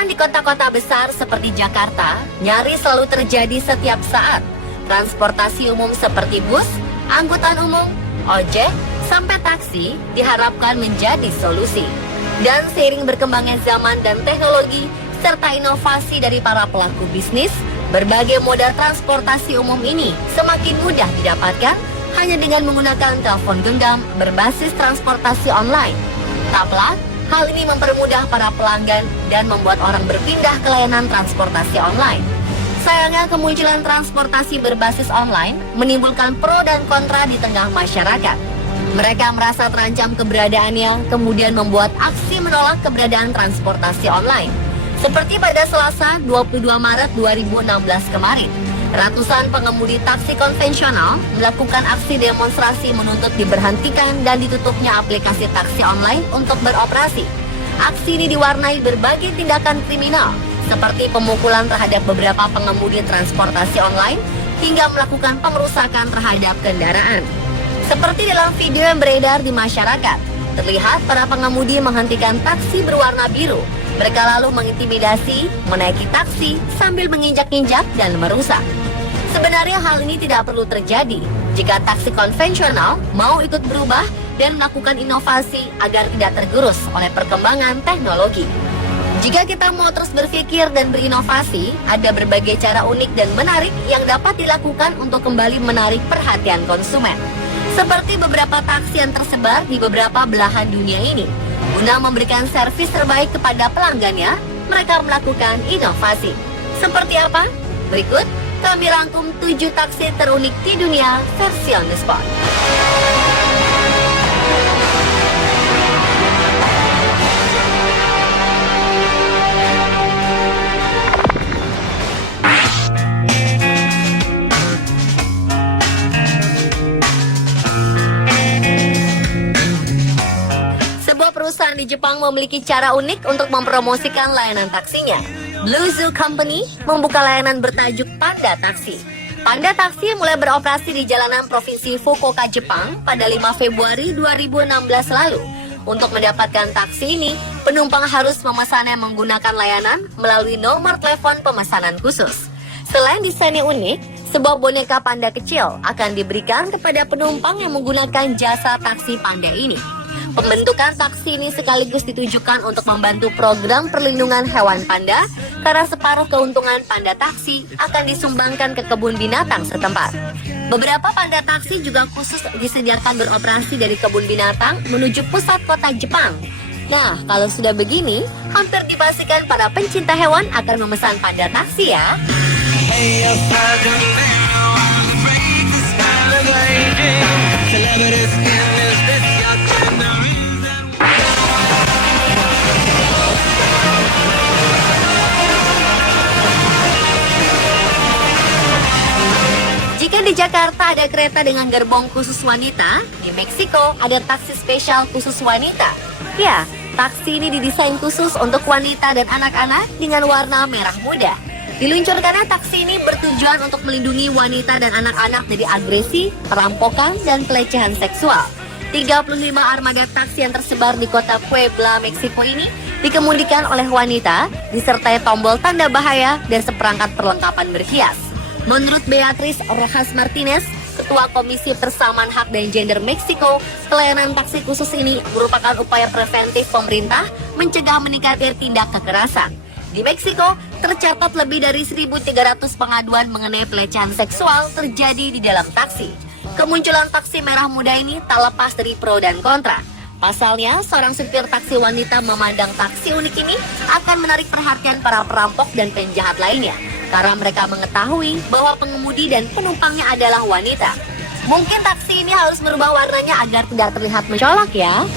Kemacetan di kota-kota besar seperti Jakarta nyaris selalu terjadi setiap saat. Transportasi umum seperti bus, angkutan umum, ojek, sampai taksi diharapkan menjadi solusi. Dan seiring berkembangnya zaman dan teknologi, serta inovasi dari para pelaku bisnis, berbagai moda transportasi umum ini semakin mudah didapatkan hanya dengan menggunakan telepon genggam berbasis transportasi online. Tak pelak, hal ini mempermudah para pelanggan dan membuat orang berpindah ke layanan transportasi online. Sayangnya kemunculan transportasi berbasis online menimbulkan pro dan kontra di tengah masyarakat. Mereka merasa terancam keberadaannya, kemudian membuat aksi menolak keberadaan transportasi online. Seperti pada Selasa 22 Maret 2016 kemarin, ratusan pengemudi taksi konvensional melakukan aksi demonstrasi menuntut diberhentikan dan ditutupnya aplikasi taksi online untuk beroperasi. Aksi ini diwarnai berbagai tindakan kriminal, seperti pemukulan terhadap beberapa pengemudi transportasi online hingga melakukan pengerusakan terhadap kendaraan. Seperti dalam video yang beredar di masyarakat, terlihat para pengemudi menghentikan taksi berwarna biru. Mereka lalu mengintimidasi, menaiki taksi sambil menginjak-injak dan merusak. Sebenarnya hal ini tidak perlu terjadi jika taksi konvensional mau ikut berubah dan melakukan inovasi agar tidak tergerus oleh perkembangan teknologi. Jika kita mau terus berpikir dan berinovasi, ada berbagai cara unik dan menarik yang dapat dilakukan untuk kembali menarik perhatian konsumen. Seperti beberapa taksi yang tersebar di beberapa belahan dunia ini. Guna memberikan servis terbaik kepada pelanggannya, mereka melakukan inovasi. Seperti apa? Berikut kami rangkum 7 taksi terunik di dunia versi on the spot. Perusahaan di Jepang memiliki cara unik untuk mempromosikan layanan taksinya. Blue Zoo Company membuka layanan bertajuk Panda Taksi. Panda Taksi mulai beroperasi di jalanan Provinsi Fukuoka, Jepang pada 5 Februari 2016 lalu. Untuk mendapatkan taksi ini, penumpang harus memesannya menggunakan layanan melalui nomor telepon pemesanan khusus. Selain desainnya unik, sebuah boneka panda kecil akan diberikan kepada penumpang yang menggunakan jasa taksi panda ini. Pembentukan taksi ini sekaligus ditujukan untuk membantu program perlindungan hewan panda karena separuh keuntungan panda taksi akan disumbangkan ke kebun binatang setempat. Beberapa panda taksi juga khusus disediakan beroperasi dari kebun binatang menuju pusat kota Jepang. Nah, kalau sudah begini, hampir dipastikan para pencinta hewan akan memesan panda taksi ya. Jika di Jakarta ada kereta dengan gerbong khusus wanita, di Meksiko ada taksi spesial khusus wanita. Ya, taksi ini didesain khusus untuk wanita dan anak-anak dengan warna merah muda. Diluncurkannya taksi ini bertujuan untuk melindungi wanita dan anak-anak dari agresi, perampokan, dan pelecehan seksual. 35 armada taksi yang tersebar di kota Puebla, Meksiko ini dikemudikan oleh wanita, disertai tombol tanda bahaya dan seperangkat perlengkapan berhias. Menurut Beatrice Rojas Martinez, Ketua Komisi Persamaan Hak dan Gender Meksiko, pelayanan taksi khusus ini merupakan upaya preventif pemerintah mencegah meningkatnya tindak kekerasan. Di Meksiko, tercatat lebih dari 1.300 pengaduan mengenai pelecehan seksual terjadi di dalam taksi. Kemunculan taksi merah muda ini tak lepas dari pro dan kontra. Pasalnya, seorang supir taksi wanita memandang taksi unik ini akan menarik perhatian para perampok dan penjahat lainnya, karena mereka mengetahui bahwa pengemudi dan penumpangnya adalah wanita. Mungkin taksi ini harus merubah warnanya agar tidak terlihat mencolok ya.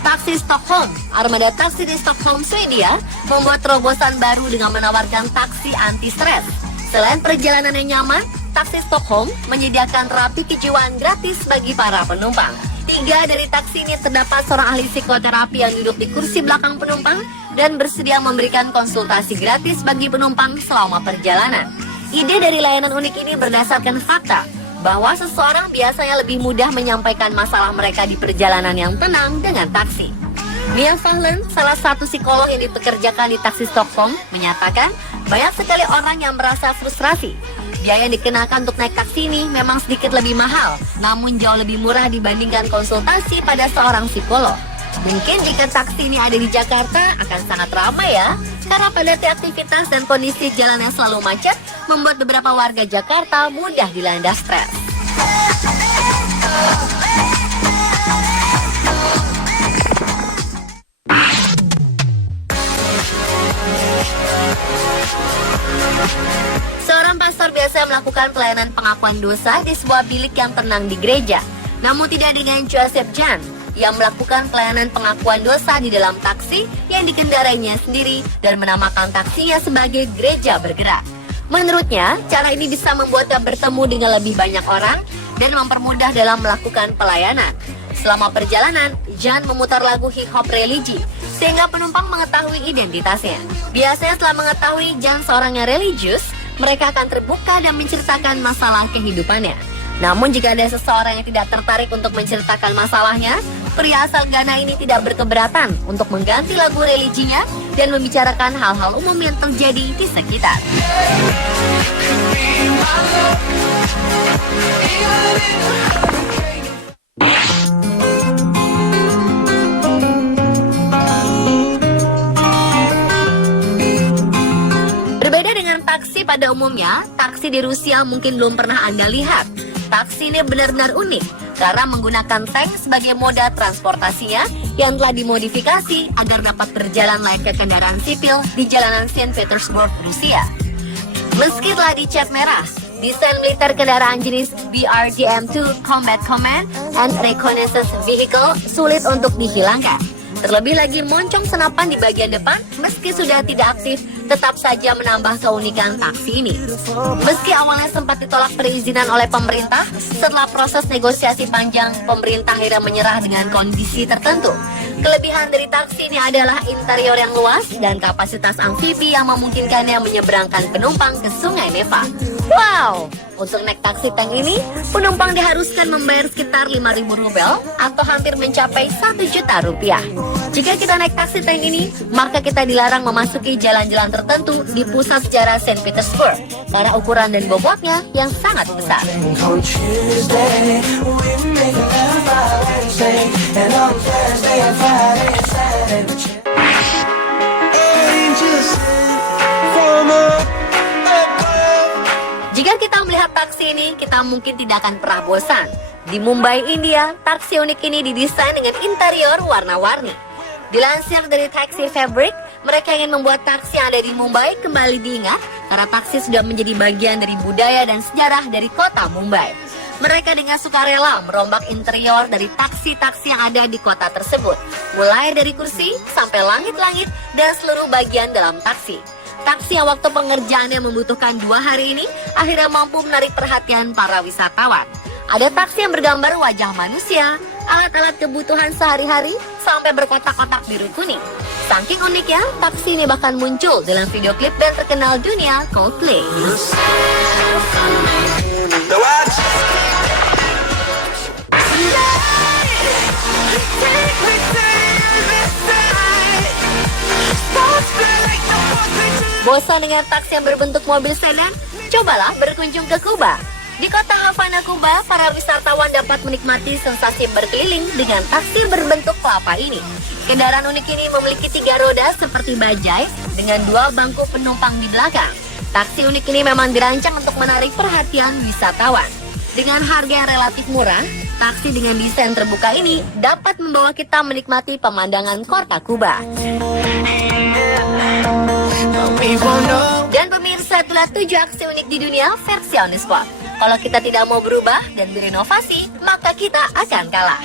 Taksi Stockholm, armada taksi di Stockholm, Swedia, membuat terobosan baru dengan menawarkan taksi anti-stres. Selain perjalanan yang nyaman, taksi Stockholm menyediakan terapi kejiwaan gratis bagi para penumpang. 3 dari taksi ini terdapat seorang ahli psikoterapi yang duduk di kursi belakang penumpang dan bersedia memberikan konsultasi gratis bagi penumpang selama perjalanan. Ide dari layanan unik ini berdasarkan fakta bahwa seseorang biasanya lebih mudah menyampaikan masalah mereka di perjalanan yang tenang dengan taksi. Mia Fahlen, salah satu psikolog yang dipekerjakan di taksi Stockholm, menyatakan banyak sekali orang yang merasa frustrasi. Biaya yang dikenakan untuk naik taksi ini memang sedikit lebih mahal, namun jauh lebih murah dibandingkan konsultasi pada seorang psikolog. Mungkin jika taksi ini ada di Jakarta akan sangat ramai ya, karena padatnya aktivitas dan kondisi jalan yang selalu macet membuat beberapa warga Jakarta mudah dilanda stres. Seorang pastor biasa melakukan pelayanan pengakuan dosa di sebuah bilik yang tenang di gereja, namun tidak dengan Joseph Jan yang melakukan pelayanan pengakuan dosa di dalam taksi yang dikendarainya sendiri dan menamakan taksinya sebagai gereja bergerak. Menurutnya, cara ini bisa membuatnya bertemu dengan lebih banyak orang dan mempermudah dalam melakukan pelayanan. Selama perjalanan, Jan memutar lagu hip hop religi sehingga penumpang mengetahui identitasnya. Biasanya setelah mengetahui Jan seorang yang religius, mereka akan terbuka dan menceritakan masalah kehidupannya. Namun jika ada seseorang yang tidak tertarik untuk menceritakan masalahnya, pria asal Ghana ini tidak berkeberatan untuk mengganti lagu religinya dan membicarakan hal-hal umum yang terjadi di sekitar. Berbeda dengan taksi pada umumnya, taksi di Rusia mungkin belum pernah Anda lihat. Taksi ini benar-benar unik karena menggunakan tank sebagai moda transportasinya yang telah dimodifikasi agar dapat berjalan layaknya kendaraan sipil di jalanan Saint Petersburg, Rusia. Meski telah dicat merah, desain militer kendaraan jenis BRDM-2 Combat Command and Reconnaissance Vehicle sulit untuk dihilangkan. Terlebih lagi moncong senapan di bagian depan meski sudah tidak aktif tetap saja menambah keunikan taksi ini. Meski awalnya sempat ditolak perizinan oleh pemerintah, setelah proses negosiasi panjang, pemerintah akhirnya menyerah dengan kondisi tertentu. Kelebihan dari taksi ini adalah interior yang luas dan kapasitas amfibi yang memungkinkannya menyeberangkan penumpang ke Sungai Neva. Wow! Untuk naik taksi tank ini, penumpang diharuskan membayar sekitar 5.000 rubel atau hampir mencapai 1 juta rupiah. Jika kita naik taksi tank ini, maka kita dilarang memasuki jalan-jalan tertentu di pusat sejarah Saint Petersburg karena ukuran dan bobotnya yang sangat besar. Jika kita melihat taksi ini, kita mungkin tidak akan pernah bosan. Di Mumbai, India, taksi unik ini didesain dengan interior warna-warni. Dilansir dari Taxi Fabric, mereka ingin membuat taksi yang ada di Mumbai kembali diingat karena taksi sudah menjadi bagian dari budaya dan sejarah dari kota Mumbai. Mereka dengan sukarela merombak interior dari taksi-taksi yang ada di kota tersebut, mulai dari kursi sampai langit-langit dan seluruh bagian dalam taksi. Taksi yang waktu pengerjaannya membutuhkan 2 hari ini akhirnya mampu menarik perhatian para wisatawan. Ada taksi yang bergambar wajah manusia, alat-alat kebutuhan sehari-hari, sampai berkotak-kotak biru kuning. Saking uniknya, taksi ini bahkan muncul dalam video klip band terkenal dunia Coldplay. Bosan dengan taksi yang berbentuk mobil sedan? Cobalah berkunjung ke Kuba. Di kota Havana, Kuba, para wisatawan dapat menikmati sensasi berkeliling dengan taksi berbentuk kelapa ini. Kendaraan unik ini memiliki 3 roda seperti bajai dengan 2 bangku penumpang di belakang. Taksi unik ini memang dirancang untuk menarik perhatian wisatawan. Dengan harga yang relatif murah, taksi dengan desain terbuka ini dapat membawa kita menikmati pemandangan kota Kuba. Dan pemirsa, itulah 7 aksi unik di dunia versi On The Spot. Kalau kita tidak mau berubah dan berinovasi, maka kita akan kalah.